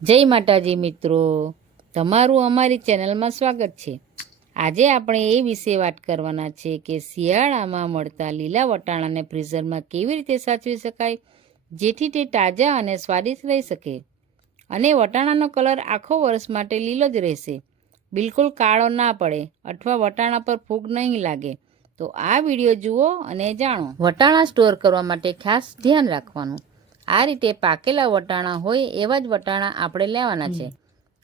જય માતાજી મિત્રો, તમારું અમારી ચેનલમાં સ્વાગત છે। આજે આપણે એ વિશે વાત કરવાના છે કે શિયાળામાં મળતા લીલા વટાણાને ફ્રીઝરમાં કેવી રીતે સાચવી શકાય જેથી તે તાજા અને સ્વાદિષ્ટ રહી શકે અને વટાણાનો કલર આખો વર્ષ માટે લીલો જ રહેશે, બિલકુલ કાળો ના પડે અથવા વટાણા પર ફૂગ નહીં લાગે। તો આ વિડીયો જુઓ અને જાણો। વટાણા સ્ટોર કરવા માટે ખાસ ધ્યાન રાખવાનું, આ રીતે પાકેલા વટાણા હોય એવા જ વટાણા આપણે લેવાના છે।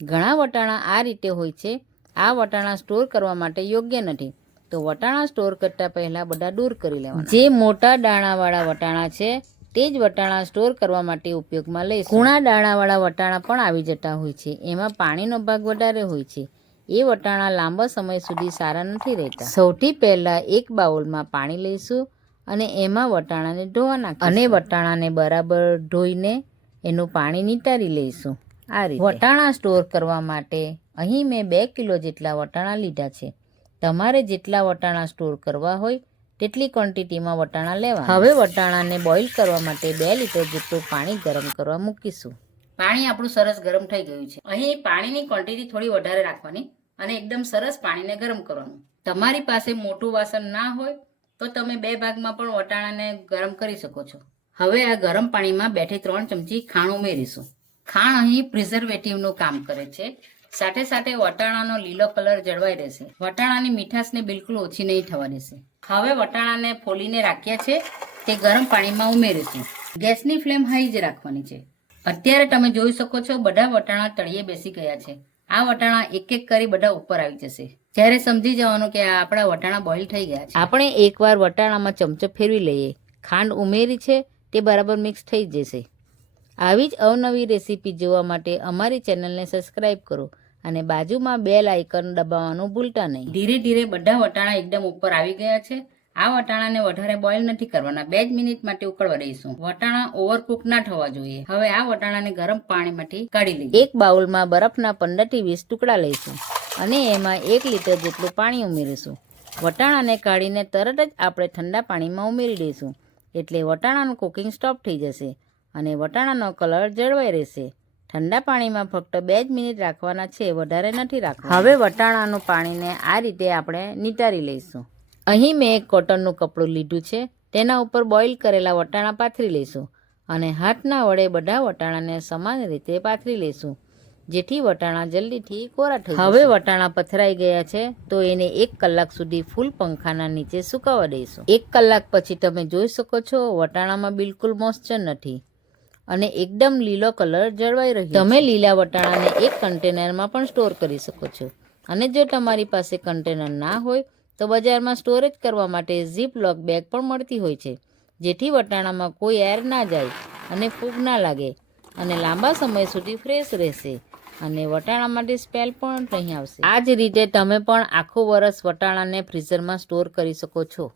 ઘણા વટાણા આ રીતે હોય છે, આ વટાણા સ્ટોર કરવા માટે યોગ્ય નથી, તો વટાણા સ્ટોર કરતાં પહેલાં બધા દૂર કરી લેવાના। જે મોટા દાણાવાળા વટાણા છે તે જ વટાણા સ્ટોર કરવા માટે ઉપયોગમાં લઈશું। કૂણા દાણાવાળા વટાણા પણ આવી જતા હોય છે, એમાં પાણીનો ભાગ વધારે હોય છે, એ વટાણા લાંબા સમય સુધી સારા નથી રહેતા। સૌથી પહેલાં એક બાઉલમાં પાણી લઈશું અને એમાં વટાણાને ધોવા નાખીશું અને વટાણાને બરાબર ધોઈને એનું પાણી નિતારી લઈશું। આ રીતે વટાણા સ્ટોર કરવા માટે અહીં મેં 2 કિલો જેટલા વટાણા લીધા છે। તમારે જેટલા વટાણા સ્ટોર કરવા હોય તેટલી ક્વોન્ટિટીમાં વટાણા લેવા। હવે વટાણાને બોઇલ કરવા માટે 2 લીટર જેટલું પાણી ગરમ કરવા મૂકીશું। પાણી આપણું સરસ ગરમ થઈ ગયું છે। અહીં પાણીની ક્વોન્ટિટી થોડી વધારે રાખવાની અને એકદમ સરસ પાણીને ગરમ કરવાનું। તમારી પાસે મોટું વાસણ ના હોય તો તમે 2 ભાગમાં પણ વટાણાને ગરમ કરી શકો છો। હવે આ ગરમ પાણીમાં 2 થી 3 ચમચી ખાણ ઉમેરીશું। ખાણ અહીં પ્રિઝર્વેટિવનું કામ કરે છે, સાથે સાથે વટાણાનો લીલો કલર જળવાઈ રહેશે, વટાણાની મીઠાશને બિલકુલ ઓછી નહીં થવા દેશે। હવે વટાણાને ફોલીને રાખ્યા છે તે ગરમ પાણીમાં ઉમેરીશું। ગેસની ફ્લેમ હાઈ જ રાખવાની છે। અત્યારે તમે જોઈ શકો છો બધા વટાણા તળિયે બેસી ગયા છે। આ વટાણા એક એક કરી બધા ઉપર આવી જશે, ત્યારે સમજી જવાનું કે આપણા વટાણા બોઇલ થઈ ગયા છે। આપણે એકવાર વટાણામાં ચમચો ફેરવી લઈએ, ખાંડ ઉમેરી છે તે બરાબર મિક્સ થઈ જશે। આવી જ અવનવી રેસીપી જોવા માટે અમારી ચેનલને સબસ્ક્રાઈબ કરો અને બાજુમાં બેલ આઇકન દબાવવાનું ભૂલતા નહીં। ધીરે ધીરે બધા વટાણા એકદમ ઉપર આવી ગયા છે। આ વટાણાને વધારે બોઇલ નથી કરવાના, 2 જ મિનિટ માટે ઉકળવા દઈશું। વટાણા ઓવરકુક ના થવા જોઈએ। હવે આ વટાણાને ગરમ પાણીમાંથી કાઢી લઈએ। એક બાઉલમાં બરફના 15 થી 20 ટુકડા લઈશું અને એમાં 1 લીટર જેટલું પાણી ઉમેરીશું। વટાણાને કાઢીને તરત જ આપણે ઠંડા પાણીમાં ઉમેરી દઈશું, એટલે વટાણાનું કુકિંગ સ્ટોપ થઈ જશે અને વટાણાનો કલર જળવાઈ રહેશે। ઠંડા પાણીમાં ફક્ત 2 જ મિનિટ રાખવાના છે, વધારે નથી રાખવાના। હવે વટાણાનું પાણીને આ રીતે આપણે નિતારી લઈશું। અહીં મેં એક કોટનનું કપડું લીધું છે, તેના ઉપર બોઇલ કરેલા વટાણા પાથરી લઈશું અને હાથના વડે બધા વટાણાને સમાન રીતે પાથરી લઈશું, જેથી વટાણા જલ્દીથી કોરા થઈ જશે। હવે વટાણા પથરાઈ ગયા છે તો એને 1 કલાક સુધી ફૂલ પંખાના નીચે સુકાવા દઈશું। 1 કલાક પછી તમે જોઈ શકો છો વટાણામાં બિલકુલ મોઇસ્ચર નથી અને એકદમ લીલો કલર જળવાઈ રહ્યો છે। તમે લીલા વટાણાને એક કન્ટેનરમાં પણ સ્ટોર કરી શકો છો અને જો તમારી પાસે કન્ટેનર ના હોય તો બજારમાં સ્ટોરેજ કરવા માટે ઝીપ લોક બેગ પણ મળતી હોય છે, જેથી વટાણામાં કોઈ એર ના જાય અને ફૂગ ના લાગે અને લાંબા સમય સુધી ફ્રેશ રહેશે અને વટાણા માટે સ્મેલ પણ નહીં આવશે। આ જ રીતે તમે પણ આખું વરસ વટાણાને ફ્રીઝરમાં સ્ટોર કરી શકો છો।